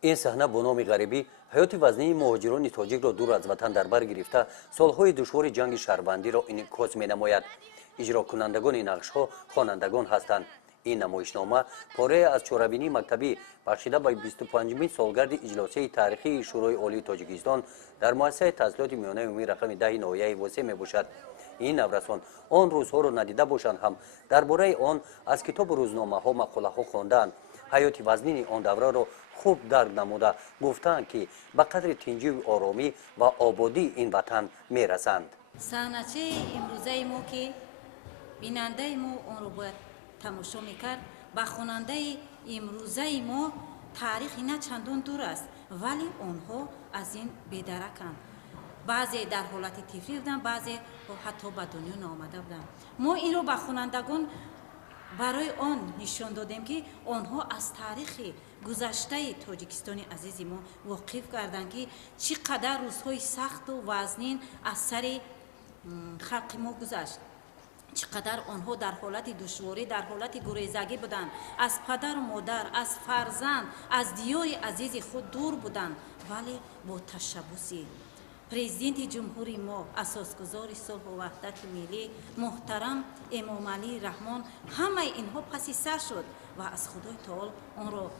این صحنه با نام غریبی حیات وزنی مهاجران تاجیک را دور از وطن در بر گرفته سالهای دشوار جنگ شهروندی را انعکاس می‌نماید. اجرا کنندگان این نقش‌ها خوانندگان هستند. این نمایشنامه پاره از چاره‌بینی مکتبی بخشیده به 25مین سالگرد اجلاسی تاریخی شورای عالی تاجیکستان در مؤسسه تحصیلات میانه عمومی رقم 10 ناحیه واسه میباشد. این نورسان آن روزها را ندیده باشند هم درباره آن از کتاب روزنامه‌ها مقاله‌ها خواندند. حیات وزنین آن دوره را خوب درک نموده گفتند که به قدر تنجی و آرامی و آبادی این وطن میرسند. صحنه‌چه امروزه ما که بیننده ما آن رو باید تماشا میکرد و خواننده امروزه ما تاریخ نه چندان دور است ولی آنها از این بی‌درکند. بعضی در حالت طفلی بودند، بعضی حتی به دنیا نآمده بودند. ما این رو به خوانندگان برای آن نشان دادیم که آنها از تاریخ گذشته تاجیکستان عزیز ما واقف کردند که چقدر روزهای سخت و وزنین از سر خلق ما گذشت، چقدر آنها در حالت دشواری، در حالت گریزگی بودند، از پدر و مادر، از فرزند، از دیار عزیز خود دور بودند، ولی با تشبثی پرزیدنت جمهوری ما، اساسگزار صلح و وحدت ملی محترم امام علی رحمان، همه اینها پس سر شد و از خدای تعالی آن را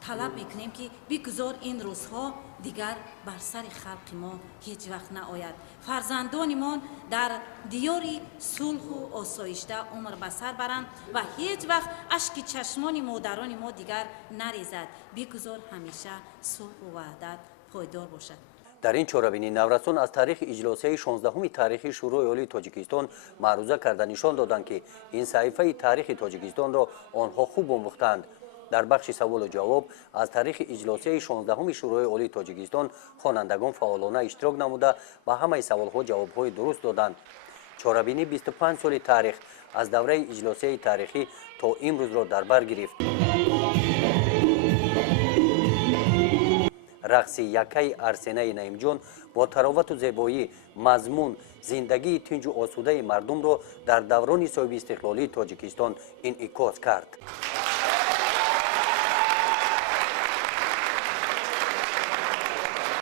طلب میکنیم که بگذار این روزها دیگر بر سر خلق ما هیچ وقت نآید. فرزندانمان در دیار صلح و آسایشته عمر به سر برند و هیچ وقت اشک چشمان مادران ما دیگر نریزد. بگذار همیشه صلح و وحدت پایدار باشد. در این چاره‌بینی نورسان از تاریخ اجلاسی 16 تاریخی شورای عالی تاجیکستان معروضه کرده نشان دادند که این صحیفه تاریخ تاجیکستان را آنها خوب آموختند. در بخش سوال و جواب از تاریخ اجلاسی 16 شورای عالی تاجیکستان خوانندگان فعالانه اشتراک نموده و همه سوال‌ها جواب‌های درست دادند. چاره‌بینی 25 سال تاریخ از دوره اجلاسی تاریخی تا امروز را در بر گرفت. رقص یکی ارسنه نعیم جان با تراوت و زیبایی مضمون زندگی تنج و آسوده مردم را در دوران صاحب استقلالی تاجیکستان انعکاس کرد.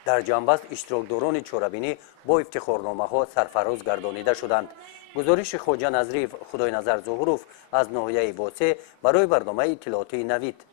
در جنبست اشتراکداران چاره‌بینی با افتخارنامه‌ها سرفراز گردانیده شدند. گزارش خواجه نظریف خدای نظر ظهوروف از ناحیه واسه برای برنامه اطلاعاتی نوید.